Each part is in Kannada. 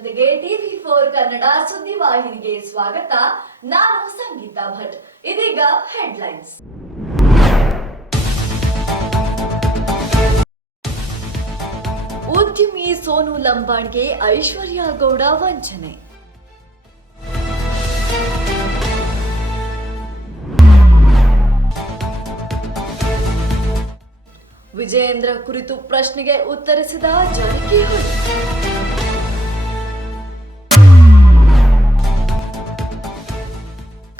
ಜನತೆಗೆ TV4 ಕನ್ನಡ ಸುದ್ದಿವಾಹಿನಿಗೆ ಸ್ವಾಗತ. ನಾನು ಸಂಗೀತ ಭಟ್. ಇದೀಗ ಹೆಡ್ಲೈನ್ಸ್. ಉದ್ಯಮಿ ಸೋನು ಲಂಬಾಣಿಗೆ ಐಶ್ವರ್ಯ ಗೌಡ ವಂಚನೆ. ವಿಜಯೇಂದ್ರ ಕುರಿತು ಪ್ರಶ್ನೆಗೆ ಉತ್ತರಿಸಿದ ಜಾರಕಿಹೊಳಿ.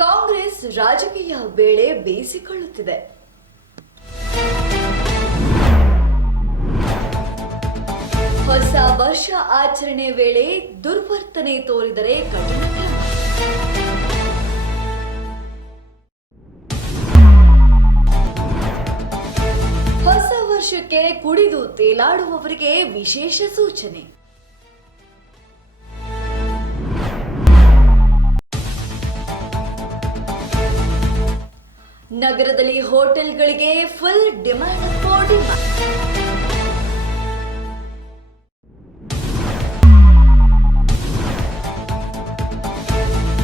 ಕಾಂಗ್ರೆಸ್ ರಾಜಕೀಯ ಬೇಳೆ ಬೇಯಿಸಿಕೊಳ್ಳುತ್ತಿದೆ. ಹೊಸ ವರ್ಷ ಆಚರಣೆ ವೇಳೆ ದುರ್ವರ್ತನೆ ತೋರಿದರೆ ಕಠಿಣ ಕ್ರಮ. ಹೊಸ ವರ್ಷಕ್ಕೆ ಕುಡಿದು ತೇಲಾಡುವವರಿಗೆ ವಿಶೇಷ ಸೂಚನೆ. ನಗರದಲ್ಲಿ ಹೋಟೆಲ್ಗಳಿಗೆ ಫುಲ್ ಡಿಮ್ಯಾಂಡ್ ಫಾರ್ ಡಿಮ್ಯಾಂಡ್.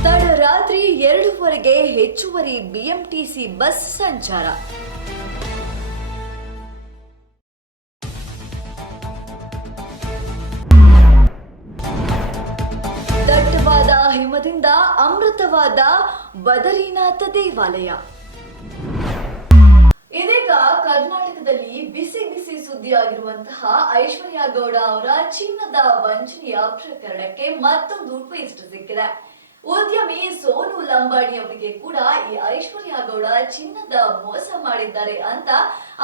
ತಡರಾತ್ರಿ 2:15 ಹೆಚ್ಚುವರಿ BMTC ಬಸ್ ಸಂಚಾರ. ದಟ್ಟವಾದ ಹಿಮದಿಂದ ಅಮೃತವಾದ ಬದರಿನಾಥ ದೇವಾಲಯ. ಇದೀಗ ಕರ್ನಾಟಕದಲ್ಲಿ ಬಿಸಿ ಬಿಸಿ ಸುದ್ದಿಯಾಗಿರುವಂತಹ ಐಶ್ವರ್ಯ ಗೌಡ ಅವರ ಚಿನ್ನದ ವಂಚನೆಯ ಪ್ರಕರಣಕ್ಕೆ ಮತ್ತೊಂದು ಟ್ವಿಸ್ಟ್ ಸಿಕ್ಕಿದೆ. ಉದ್ಯಮಿ ಸೋನು ಲಂಬಾಣಿ ಅವರಿಗೆ ಕೂಡ ಈ ಐಶ್ವರ್ಯ ಗೌಡ ಚಿನ್ನದ ಮೋಸ ಮಾಡಿದ್ದಾರೆ ಅಂತ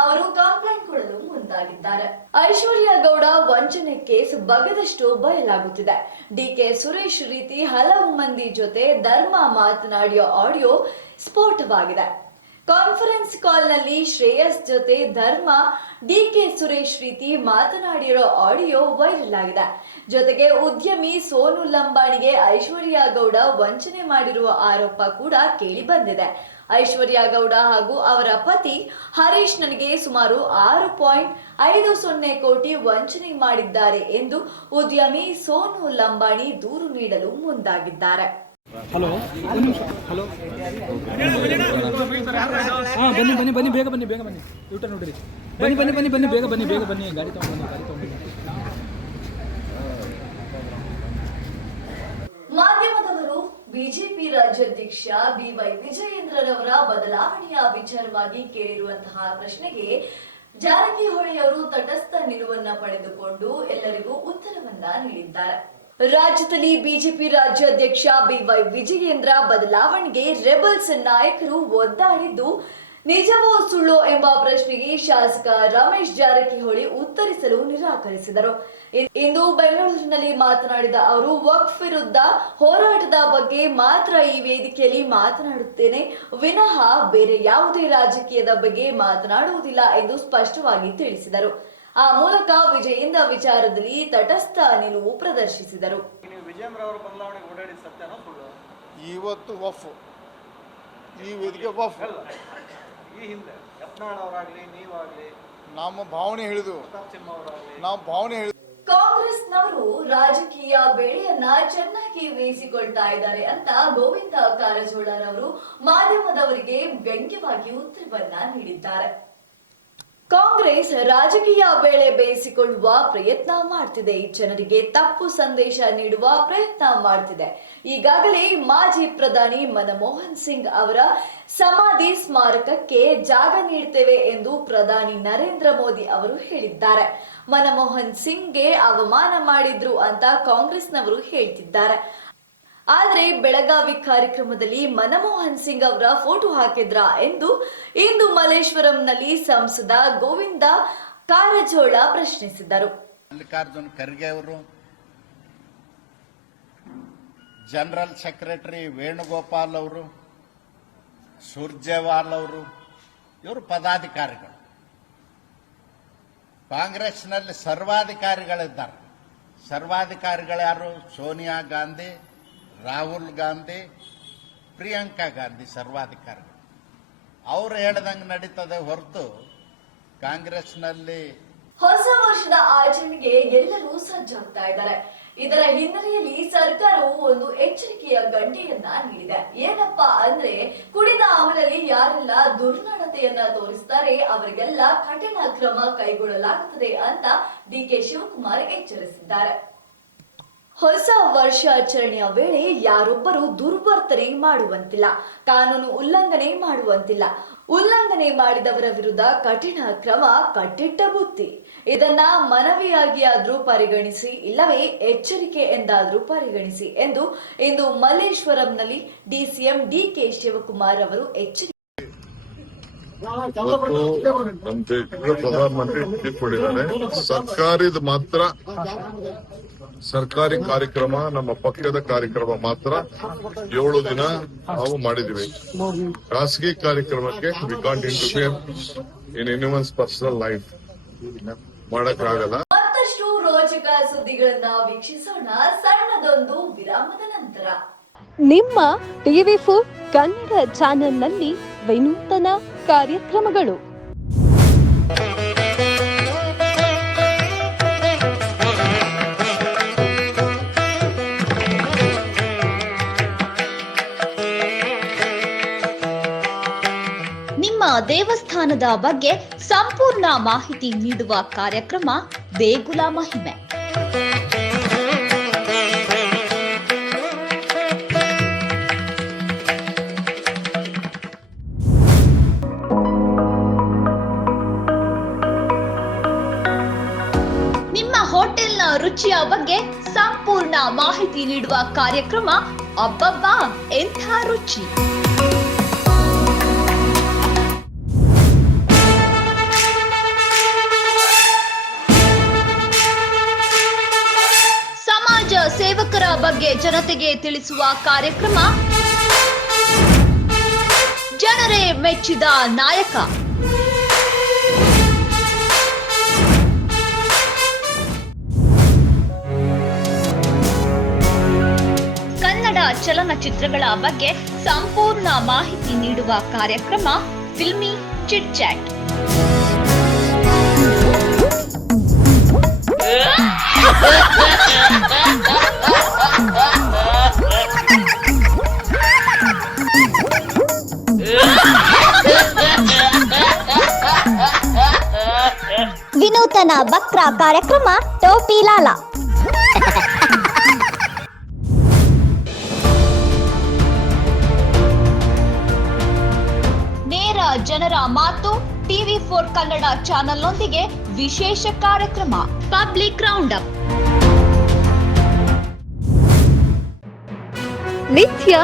ಅವರು ಕಂಪ್ಲೇಂಟ್ ಕೊಡಲು ಮುಂದಾಗಿದ್ದಾರೆ. ಐಶ್ವರ್ಯ ಗೌಡ ವಂಚನೆ ಕೇಸ್ ಬಗದಷ್ಟು ಬಯಲಾಗುತ್ತಿದೆ. DK ಸುರೇಶ್ ರೀತಿ ಹಲವು ಮಂದಿ ಜೊತೆ ಧರ್ಮ ಮಾತನಾಡಿಯೋ ಆಡಿಯೋ ಸ್ಫೋಟವಾಗಿದೆ. ಕಾನ್ಫರೆನ್ಸ್ ಕಾಲ್ ನಲ್ಲಿ ಶ್ರೇಯಸ್ ಜೊತೆ ಧರ್ಮ DK ಸುರೇಶ್ ರೀತಿ ಮಾತನಾಡಿರೋ ಆಡಿಯೋ ವೈರಲ್ ಆಗಿದೆ. ಜೊತೆಗೆ ಉದ್ಯಮಿ ಸೋನು ಲಂಬಾಣಿಗೆ ಐಶ್ವರ್ಯ ಗೌಡ ವಂಚನೆ ಮಾಡಿರುವ ಆರೋಪ ಕೂಡ ಕೇಳಿ ಬಂದಿದೆ. ಐಶ್ವರ್ಯ ಗೌಡ ಹಾಗೂ ಅವರ ಪತಿ ಹರೀಶ್ ನನಗೆ ಸುಮಾರು 6.50 ಕೋಟಿ ವಂಚನೆ ಮಾಡಿದ್ದಾರೆ ಎಂದು ಉದ್ಯಮಿ ಸೋನು ಲಂಬಾಣಿ ದೂರು ನೀಡಲು ಮುಂದಾಗಿದ್ದಾರೆ. ಹಲೋ, ಒಂದು ನಿಮಿಷ. ಹಲೋ, ಬನ್ನಿ ಬನ್ನಿ ಬೇಗ ಬನ್ನಿ ಊಟ ನೋಡಿರಿ. ಬನ್ನಿ ಬೇಗ ಬನ್ನಿ ಗಾಡಿ ತಗೊಂಡು. ಮಾಧ್ಯಮದವರು ಬಿಜೆಪಿ ರಾಜ್ಯಾಧ್ಯಕ್ಷ BY ವಿಜಯೇಂದ್ರರವರ ಬದಲಾವಣೆಯ ವಿಚಾರವಾಗಿ ಕೇಳಿರುವಂತಹ ಪ್ರಶ್ನೆಗೆ ಜಾರಕಿಹೊಳಿ ಅವರು ತಟಸ್ಥ ನಿಲುವನ್ನ ಪಡೆದುಕೊಂಡು ಎಲ್ಲರಿಗೂ ಉತ್ತರವನ್ನ ನೀಡಿದ್ದಾರೆ. ರಾಜ್ಯದಲ್ಲಿ ಬಿಜೆಪಿ ರಾಜ್ಯಾಧ್ಯಕ್ಷ BY ವಿಜಯೇಂದ್ರ ಬದಲಾವಣೆಗೆ ರೆಬಲ್ಸ್ ನಾಯಕರು ಒದ್ದಾಡಿದ್ದು ನಿಜವೋ ಸುಳ್ಳೋ ಎಂಬ ಪ್ರಶ್ನೆಗೆ ಶಾಸಕ ರಮೇಶ್ ಜಾರಕಿಹೊಳಿ ಉತ್ತರಿಸಲು ನಿರಾಕರಿಸಿದರು. ಇಂದು ಬೆಂಗಳೂರಿನಲ್ಲಿ ಮಾತನಾಡಿದ ಅವರು ವಕ್ಫ್ ವಿರುದ್ಧ ಹೋರಾಟದ ಬಗ್ಗೆ ಮಾತ್ರ ಈ ವೇದಿಕೆಯಲ್ಲಿ ಮಾತನಾಡುತ್ತೇನೆ ವಿನಃ ಬೇರೆ ಯಾವುದೇ ರಾಜಕೀಯದ ಬಗ್ಗೆ ಮಾತನಾಡುವುದಿಲ್ಲ ಎಂದು ಸ್ಪಷ್ಟವಾಗಿ ತಿಳಿಸಿದರು. ಆ ಮೂಲಕ ವಿಜಯೇಂದ್ರ ವಿಚಾರದಲ್ಲಿ ತಟಸ್ಥ ನಿಲುವು ಪ್ರದರ್ಶಿಸಿದರು. ಇವತ್ತು ವಫ್ ಈ ವೇದಿಕೆ ವಫ್ ನಮ್ಮ ಭಾವನೆ ಹೇಳಿದು ಕಾಂಗ್ರೆಸ್ನವರು ರಾಜಕೀಯ ಬೇಳೆಯನ್ನ ಚೆನ್ನಾಗಿ ಬೇಯಿಸಿಕೊಳ್ತಾ ಇದ್ದಾರೆ ಅಂತ ಗೋವಿಂದ ಕಾರಜೋಳರವರು ಮಾಧ್ಯಮದವರಿಗೆ ವ್ಯಂಗ್ಯವಾಗಿ ಉತ್ತರವನ್ನ ನೀಡಿದ್ದಾರೆ. ಕಾಂಗ್ರೆಸ್ ರಾಜಕೀಯ ಬೇಳೆ ಬೇಯಿಸಿಕೊಳ್ಳುವ ಪ್ರಯತ್ನ ಮಾಡ್ತಿದೆ. ಜನರಿಗೆ ತಪ್ಪು ಸಂದೇಶ ನೀಡುವ ಪ್ರಯತ್ನ ಮಾಡ್ತಿದೆ. ಈಗಾಗಲೇ ಮಾಜಿ ಪ್ರಧಾನಿ ಮನಮೋಹನ್ ಸಿಂಗ್ ಅವರ ಸಮಾಧಿ ಸ್ಮಾರಕಕ್ಕೆ ಜಾಗ ನೀಡ್ತೇವೆ ಎಂದು ಪ್ರಧಾನಿ ನರೇಂದ್ರ ಮೋದಿ ಅವರು ಹೇಳಿದ್ದಾರೆ. ಮನಮೋಹನ್ ಸಿಂಗ್ಗೆ ಅವಮಾನ ಮಾಡಿದ್ರು ಅಂತ ಕಾಂಗ್ರೆಸ್ನವರು ಹೇಳ್ತಿದ್ದಾರೆ. ಆದ್ರೆ ಬೆಳಗಾವಿ ಕಾರ್ಯಕ್ರಮದಲ್ಲಿ ಮನಮೋಹನ್ ಸಿಂಗ್ ಅವರ ಫೋಟೋ ಹಾಕಿದ್ರ ಎಂದು ಇಂದು ಮಲ್ಲೇಶ್ವರಂನಲ್ಲಿ ಸಂಸದ ಗೋವಿಂದ ಕಾರಜೋಳ ಪ್ರಶ್ನಿಸಿದರು. ಮಲ್ಲಿಕಾರ್ಜುನ್ ಖರ್ಗೆ ಅವರು, ಜನರಲ್ ಸೆಕ್ರೆಟರಿ ವೇಣುಗೋಪಾಲ್ ಅವರು, ಸುರ್ಜೇವಾಲ್ ಅವರು, ಇವರು ಪದಾಧಿಕಾರಿಗಳು. ಕಾಂಗ್ರೆಸ್ನಲ್ಲಿ ಸರ್ವಾಧಿಕಾರಿಗಳಿದ್ದಾರೆ. ಸರ್ವಾಧಿಕಾರಿಗಳು ಯಾರು? ಸೋನಿಯಾ ಗಾಂಧಿ, ರಾಹುಲ್ ಗಾಂಧಿ, ಪ್ರಿಯಾಂಕಾ ಗಾಂಧಿ ಸರ್ವಾಧಿಕಾರಿಗಳು. ಅವರು ಹೇಳ್ದಂಗೆ ನಡೀತದೆ ಹೊರತು ಕಾಂಗ್ರೆಸ್ನಲ್ಲಿ ಹೊಸ ವರ್ಷದ ಆಚರಣೆಗೆ ಎಲ್ಲರೂ ಸಜ್ಜಾಗ್ತಾ ಇದ್ದಾರೆ. ಇದರ ಹಿನ್ನೆಲೆಯಲ್ಲಿ ಸರ್ಕಾರವು ಒಂದು ಎಚ್ಚರಿಕೆಯ ಗಂಟೆಯನ್ನ ನೀಡಿದೆ. ಏನಪ್ಪಾ ಅಂದ್ರೆ ಕುಡಿದ ಅಮಲಲ್ಲಿ ಯಾರೆಲ್ಲ ದುರ್ನಡತೆಯನ್ನ ತೋರಿಸ್ತಾರೆ ಅವರಿಗೆಲ್ಲ ಕಠಿಣ ಕ್ರಮ ಕೈಗೊಳ್ಳಲಾಗುತ್ತದೆ ಅಂತ ಡಿಕೆ ಶಿವಕುಮಾರ್ ಎಚ್ಚರಿಸಿದ್ದಾರೆ. ಹೊಸ ವರ್ಷಾಚರಣೆಯ ವೇಳೆ ಯಾರೊಬ್ಬರು ದುರ್ವರ್ತನೆ ಮಾಡುವಂತಿಲ್ಲ, ಕಾನೂನು ಉಲ್ಲಂಘನೆ ಮಾಡುವಂತಿಲ್ಲ. ಉಲ್ಲಂಘನೆ ಮಾಡಿದವರ ವಿರುದ್ಧ ಕಠಿಣ ಕ್ರಮ, ಕಟ್ಟಿಟ್ಟ ಬುತ್ತಿ. ಇದನ್ನ ಮನವಿಯಾಗಿ ಆದ್ರೂ ಪರಿಗಣಿಸಿ, ಇಲ್ಲವೇ ಎಚ್ಚರಿಕೆ ಎಂದಾದ್ರೂ ಪರಿಗಣಿಸಿ ಎಂದು ಇಂದು ಮಲ್ಲೇಶ್ವರಂನಲ್ಲಿ ಡಿಸಿಎಂ ಡಿಕೆ ಶಿವಕುಮಾರ್ ಅವರು ಎಚ್ಚರಿಕೆ. ನಮ್ಮ ದೇಶದ ಪ್ರಧಾನಮಂತ್ರಿ ತೀರ್ಪು ಕೊಟ್ಟಿದ್ದಾರೆ. ಸರ್ಕಾರದ ಮಾತ್ರ ಸರ್ಕಾರಿ ಕಾರ್ಯಕ್ರಮ, ನಮ್ಮ ಪಕ್ಷದ ಕಾರ್ಯಕ್ರಮ ಮಾತ್ರ 7 ದಿನ ನಾವು ಮಾಡಿದ್ವಿ. ಖಾಸಗಿ ಕಾರ್ಯಕ್ರಮಕ್ಕೆ we can't interfere in anyone's personal life, ಮಾಡಕ್ಕಾಗಲ್ಲ. ಮತ್ತಷ್ಟು ರೋಚಕ ಸುದ್ದಿಗಳನ್ನ ವೀಕ್ಷಿಸೋಣ ಸಣ್ಣದೊಂದು ವಿರಾಮದ ನಂತರ. ನಿಮ್ಮ TV4 ಕನ್ನಡ ಚಾನೆಲ್ನಲ್ಲಿ ವಿನೂತನ ಕಾರ್ಯಕ್ರಮಗಳು. ನಿಮ್ಮ ದೇವಸ್ಥಾನದ ಬಗ್ಗೆ ಸಂಪೂರ್ಣ ಮಾಹಿತಿ ನೀಡುವ ಕಾರ್ಯಕ್ರಮ ದೇಗುಲ ಮಹಿಮೆ. ನಿಮ್ಮ ಹೋಟೆಲ್ನ ರುಚಿಯ ಬಗ್ಗೆ ಸಂಪೂರ್ಣ ಮಾಹಿತಿ ನೀಡುವ ಕಾರ್ಯಕ್ರಮ ಅಬ್ಬಬ್ಬಾ ಎಂಥ ರುಚಿ. ಸಮಾಜ ಸೇವಕರ ಬಗ್ಗೆ ಜನತೆಗೆ ತಿಳಿಸುವ ಕಾರ್ಯಕ್ರಮ ಜನರೇ ಮೆಚ್ಚಿದ ನಾಯಕ. ಕನ್ನಡ ಚಲನಚಿತ್ರಗಳ ಬಗ್ಗೆ ಸಂಪೂರ್ಣ ಮಾಹಿತಿ ನೀಡುವ ಕಾರ್ಯಕ್ರಮ ಫಿಲ್ಮಿ ಚಿಟ್ ಚಾಟ್. ವಿನೂತನ ವಕ್ರ ಕಾರ್ಯಕ್ರಮ ಟೋಪಿ ಲಾಲಾ. ನೇರ ಜನರ ಮಾತು TV4 ಕನ್ನಡ ಚಾನೆಲ್ನೊಂದಿಗೆ ವಿಶೇಷ ಕಾರ್ಯಕ್ರಮ ಪಬ್ಲಿಕ್ ರೌಂಡ್ ಅಪ್. ನಿತ್ಯ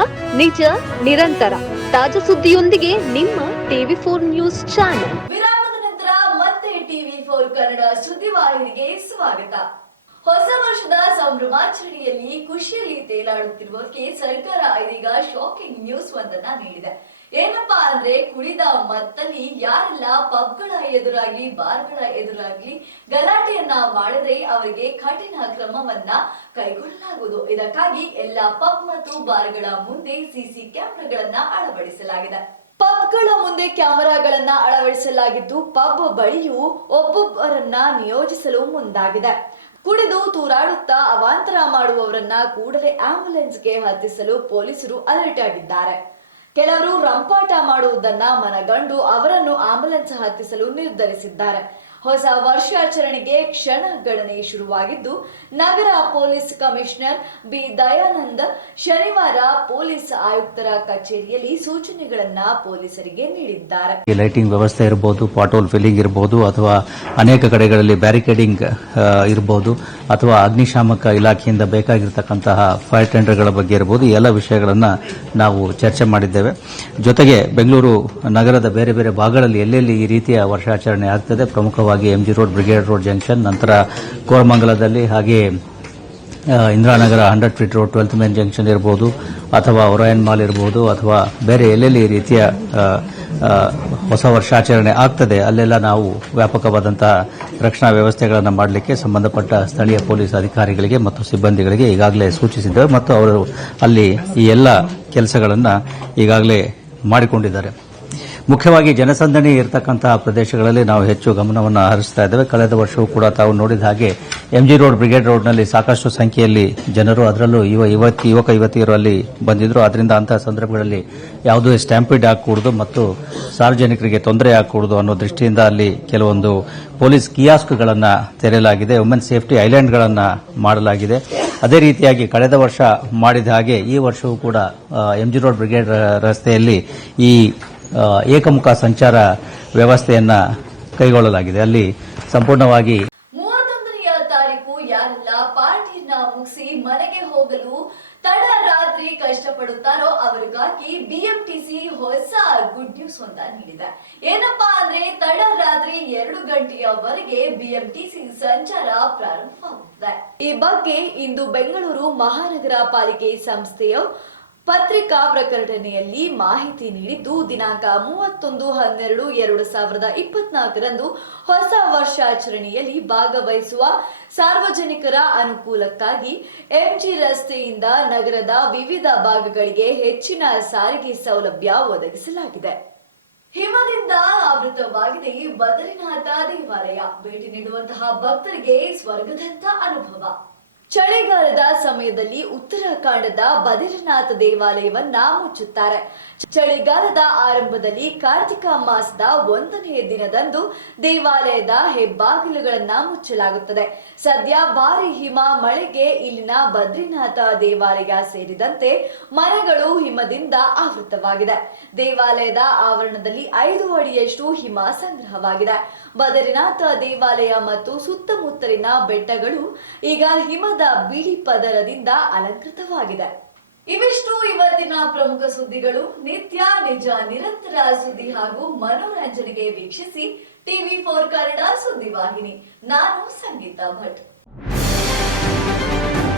ನಿಜ ನಿರಂತರ ತಾಜಾ ಸುದ್ದಿಯೊಂದಿಗೆ ನಿಮ್ಮ TV4 ನ್ಯೂಸ್ ಚಾನೆಲ್. ವಿರಾಮದ ನಂತರ ಮತ್ತೆ TV4 ಕನ್ನಡ ಸುದ್ದಿವಾಹಿನಿಗೆ ಸ್ವಾಗತ. ಹೊಸ ವರ್ಷದ ಸಂಭ್ರಮಾಚರಣೆಯಲ್ಲಿ ಖುಷಿಯಲ್ಲಿ ತೇಲಾಡುತ್ತಿರುವವರಿಗೆ ಸರ್ಕಾರ ಇದೀಗ ಶಾಕಿಂಗ್ ನ್ಯೂಸ್ ಒಂದನ್ನ ನೀಡಿದೆ. ಏನಪ್ಪಾ ಅಂದ್ರೆ ಕುಡಿದ ಮತ್ತಲ್ಲಿ ಯಾರೆಲ್ಲ ಪಬ್ಗಳ ಎದುರಾಗ್ಲಿ ಬಾರ್ಗಳ ಎದುರಾಗ್ಲಿ ಗಲಾಟೆಯನ್ನ ಮಾಡಿದ್ರೆ ಅವರಿಗೆ ಕಠಿಣ ಕ್ರಮವನ್ನ ಕೈಗೊಳ್ಳಲಾಗುವುದು. ಇದಕ್ಕಾಗಿ ಎಲ್ಲಾ ಪಬ್ ಮತ್ತು ಬಾರ್ಗಳ ಮುಂದೆ ಸಿಸಿ ಕ್ಯಾಮೆರಾಗಳನ್ನ ಅಳವಡಿಸಲಾಗಿದೆ. ಪಬ್ಗಳ ಮುಂದೆ ಕ್ಯಾಮೆರಾಗಳನ್ನ ಅಳವಡಿಸಲಾಗಿದ್ದು ಪಬ್ ಬಳಿಯೂ ಒಬ್ಬೊಬ್ಬರನ್ನ ನಿಯೋಜಿಸಲು ಮುಂದಾಗಿದೆ. ಕುಡಿದು ತೂರಾಡುತ್ತಾ ಅವಾಂತರ ಮಾಡುವವರನ್ನ ಕೂಡಲೇ ಆಂಬ್ಯುಲೆನ್ಸ್ಗೆ ಹತ್ತಿಸಲು ಪೊಲೀಸರು ಅಲರ್ಟ್ ಆಗಿದ್ದಾರೆ. ಕೆಲವರು ರಂಪಾಟ ಮಾಡುವುದನ್ನ ಮನಗಂಡು ಅವರನ್ನು ಆಂಬ್ಯುಲೆನ್ಸ್ ಹತ್ತಿಸಲು ನಿರ್ಧರಿಸಿದ್ದಾರೆ. ಹೊಸ ವರ್ಷಾಚರಣೆಗೆ ಕ್ಷಣಗಣನೆ ಶುರುವಾಗಿದ್ದು ನಗರ ಪೊಲೀಸ್ ಕಮಿಷನರ್ ಬಿ ದಯಾನಂದ್ ಶನಿವಾರ ಪೊಲೀಸ್ ಆಯುಕ್ತರ ಕಚೇರಿಯಲ್ಲಿ ಸೂಚನೆಗಳನ್ನ ಪೊಲೀಸರಿಗೆ ನೀಡಿದ್ದಾರೆ. ಲೈಟಿಂಗ್ ವ್ಯವಸ್ಥೆ ಇರಬಹುದು, ಪಾಟೋಲ್ ಫಿಲ್ಲಿಂಗ್ ಇರಬಹುದು, ಅಥವಾ ಅನೇಕ ಕಡೆಗಳಲ್ಲಿ ಬ್ಯಾರಿಕೇಡಿಂಗ್ ಇರಬಹುದು, ಅಥವಾ ಅಗ್ನಿಶಾಮಕ ಇಲಾಖೆಯಿಂದ ಬೇಕಾಗಿರತಕ್ಕಂತಹ ಫೈರ್ ಟೆಂಡರ್ಗಳ ಬಗ್ಗೆ ಇರಬಹುದು. ಈ ಎಲ್ಲ ವಿಷಯಗಳನ್ನು ನಾವು ಚರ್ಚೆ ಮಾಡಿದ್ದೇವೆ. ಜೊತೆಗೆ ಬೆಂಗಳೂರು ನಗರದ ಬೇರೆ ಬೇರೆ ಭಾಗಗಳಲ್ಲಿ ಎಲ್ಲೆಲ್ಲಿ ಈ ರೀತಿಯ ವರ್ಷಾಚರಣೆ ಆಗ್ತದೆ, ಪ್ರಮುಖವಾಗಿ MG road, brigade road junction, ನಂತರ ಕೋರಮಂಗಲದಲ್ಲಿ, ಹಾಗೆ Indiranagar 100 feet road 12th main junction ಇರಬಹುದು, ಅಥವಾ ಒರಾಯನ್ ಮಾಲ್ ಇರಬಹುದು, ಅಥವಾ ಬೇರೆ ಎಲ್ಲೆಲ್ಲಿ ಈ ರೀತಿಯ ಹೊಸ ವರ್ಷಾಚರಣೆ ಆಗ್ತದೆ ಅಲ್ಲೆಲ್ಲ ನಾವು ವ್ಯಾಪಕವಾದಂತಹ ರಕ್ಷಣಾ ವ್ಯವಸ್ಥೆಗಳನ್ನು ಮಾಡಲಿಕ್ಕೆ ಸಂಬಂಧಪಟ್ಟ ಸ್ಥಳೀಯ ಪೊಲೀಸ್ ಅಧಿಕಾರಿಗಳಿಗೆ ಮತ್ತು ಸಿಬ್ಬಂದಿಗಳಿಗೆ ಈಗಾಗಲೇ ಸೂಚಿಸಿದ್ದೇವೆ ಮತ್ತು ಅವರು ಅಲ್ಲಿ ಈ ಎಲ್ಲ ಕೆಲಸಗಳನ್ನು ಈಗಾಗಲೇ ಮಾಡಿಕೊಂಡಿದ್ದಾರೆ. ಮುಖ್ಯವಾಗಿ ಜನಸಂದಣಿ ಇರತಕ್ಕಂತಹ ಪ್ರದೇಶಗಳಲ್ಲಿ ನಾವು ಹೆಚ್ಚು ಗಮನವನ್ನು ಹರಿಸ್ತಾ ಇದ್ದೇವೆ. ಕಳೆದ ವರ್ಷವೂ ಕೂಡ ತಾವು ನೋಡಿದ ಹಾಗೆ ಎಂಜಿ ರೋಡ್, ಬ್ರಿಗೇಡ್ ರೋಡ್ನಲ್ಲಿ ಸಾಕಷ್ಟು ಸಂಖ್ಯೆಯಲ್ಲಿ ಜನರು, ಅದರಲ್ಲೂ ಯುವಕ ಯುವತಿಯರು ಅಲ್ಲಿ ಬಂದಿದ್ರು. ಅದರಿಂದ ಅಂತಹ ಸಂದರ್ಭಗಳಲ್ಲಿ ಯಾವುದೇ ಸ್ಟ್ಯಾಂಪಿಡ್ ಆಗಕೂಡದು ಮತ್ತು ಸಾರ್ವಜನಿಕರಿಗೆ ತೊಂದರೆ ಆಗಕೂಡದು ಅನ್ನೋ ದೃಷ್ಟಿಯಿಂದ ಅಲ್ಲಿ ಕೆಲವೊಂದು ಪೊಲೀಸ್ ಕಿಯಾಸ್ಕ್ಗಳನ್ನು ತೆರೆಯಲಾಗಿದೆ. ವುಮೆನ್ ಸೇಫ್ಟಿ ಐಲ್ಯಾಂಡ್ಗಳನ್ನು ಮಾಡಲಾಗಿದೆ. ಅದೇ ರೀತಿಯಾಗಿ ಕಳೆದ ವರ್ಷ ಮಾಡಿದ ಹಾಗೆ ಈ ವರ್ಷವೂ ಕೂಡ ಎಂಜಿ ರೋಡ್, ಬ್ರಿಗೇಡ್ ರಸ್ತೆಯಲ್ಲಿ ಈ ಏಕಮುಖ ಸಂಚಾರ ವ್ಯವಸ್ಥೆಯನ್ನ ಕೈಗೊಳ್ಳಲಾಗಿದೆ. ಅಲ್ಲಿ ಸಂಪೂರ್ಣವಾಗಿ 31ನೆಯ ತಾರೀಕು ಯಾರೆಲ್ಲ ಪಾರ್ಟಿಯನ್ನ ಮುಗಿಸಿ ಮನೆಗೆ ಹೋಗಲು ತಡರಾತ್ರಿ ಕಷ್ಟಪಡುತ್ತಾರೋ ಅವರಿಗಾಗಿ ಬಿಎಂಟಿಸಿ ಹೊಸ ಗುಡ್ ನ್ಯೂಸ್ ಒಂದ ನೀಡಿದೆ. ಏನಪ್ಪಾ ಅಂದ್ರೆ ತಡರಾತ್ರಿ 2 ಗಂಟೆಯವರೆಗೆ ಬಿಎಂಟಿಸಿ ಸಂಚಾರ ಪ್ರಾರಂಭವಾಗುತ್ತದೆ. ಈ ಬಗ್ಗೆ ಇಂದು ಬೆಂಗಳೂರು ಮಹಾನಗರ ಪಾಲಿಕೆ ಸಂಸ್ಥೆಯ ಪತ್ರಿಕಾ ಪ್ರಕಟಣೆಯಲ್ಲಿ ಮಾಹಿತಿ ನೀಡಿದ್ದು, ದಿನಾಂಕ 31/12/2024ರಂದು ಹೊಸ ವರ್ಷಾಚರಣೆಯಲ್ಲಿ ಭಾಗವಹಿಸುವ ಸಾರ್ವಜನಿಕರ ಅನುಕೂಲಕ್ಕಾಗಿ ಎಂಜಿ ರಸ್ತೆಯಿಂದ ನಗರದ ವಿವಿಧ ಭಾಗಗಳಿಗೆ ಹೆಚ್ಚಿನ ಸಾರಿಗೆ ಸೌಲಭ್ಯ ಒದಗಿಸಲಾಗಿದೆ. ಹಿಮದಿಂದ ಆವೃತವಾಗಿದೆ ಬದ್ರಿನಾಥ ದೇವಾಲಯ. ಭೇಟಿ ನೀಡುವಂತಹ ಭಕ್ತರಿಗೆ ಸ್ವರ್ಗದಂತ ಅನುಭವ. ಚಳಿಗಾಲದ ಸಮಯದಲ್ಲಿ ಉತ್ತರಾಖಂಡದ ಬದ್ರಿನಾಥ ದೇವಾಲಯವನ್ನ ಮುಚ್ಚುತ್ತಾರೆ. ಚಳಿಗಾಲದ ಆರಂಭದಲ್ಲಿ ಕಾರ್ತಿಕ ಮಾಸದ 1ನೇ ದಿನದಂದು ದೇವಾಲಯದ ಹೆಬ್ಬಾಗಿಲುಗಳನ್ನ ಮುಚ್ಚಲಾಗುತ್ತದೆ. ಸದ್ಯ ಭಾರಿ ಹಿಮ ಮಳೆಗೆ ಇಲ್ಲಿನ ಬದ್ರಿನಾಥ ದೇವಾಲಯ ಸೇರಿದಂತೆ ಮನೆಗಳು ಹಿಮದಿಂದ ಆವೃತವಾಗಿದೆ. ದೇವಾಲಯದ ಆವರಣದಲ್ಲಿ 5 ಅಡಿಯಷ್ಟು ಹಿಮ ಸಂಗ್ರಹವಾಗಿದೆ. ಬದ್ರಿನಾಥ ದೇವಾಲಯ ಮತ್ತು ಸುತ್ತಮುತ್ತಲಿನ ಬೆಟ್ಟಗಳು ಈಗ ಹಿಮದ ಬಿಳಿ ಪದರದಿಂದ ಅಲಂಕೃತವಾಗಿದೆ. ಇವಿಷ್ಟು ಇವತ್ತಿನ ಪ್ರಮುಖ ಸುದ್ದಿಗಳು. ನಿತ್ಯ ನಿಜ ನಿರಂತರ ಸುದ್ದಿ ಹಾಗೂ ಮನೋರಂಜನೆಗೆ ವೀಕ್ಷಿಸಿ ಟಿವಿ4 ಕನ್ನಡ ಸುದ್ದಿವಾಹಿನಿ. ನಾನು ಸಂಗೀತಾ ಭಟ್.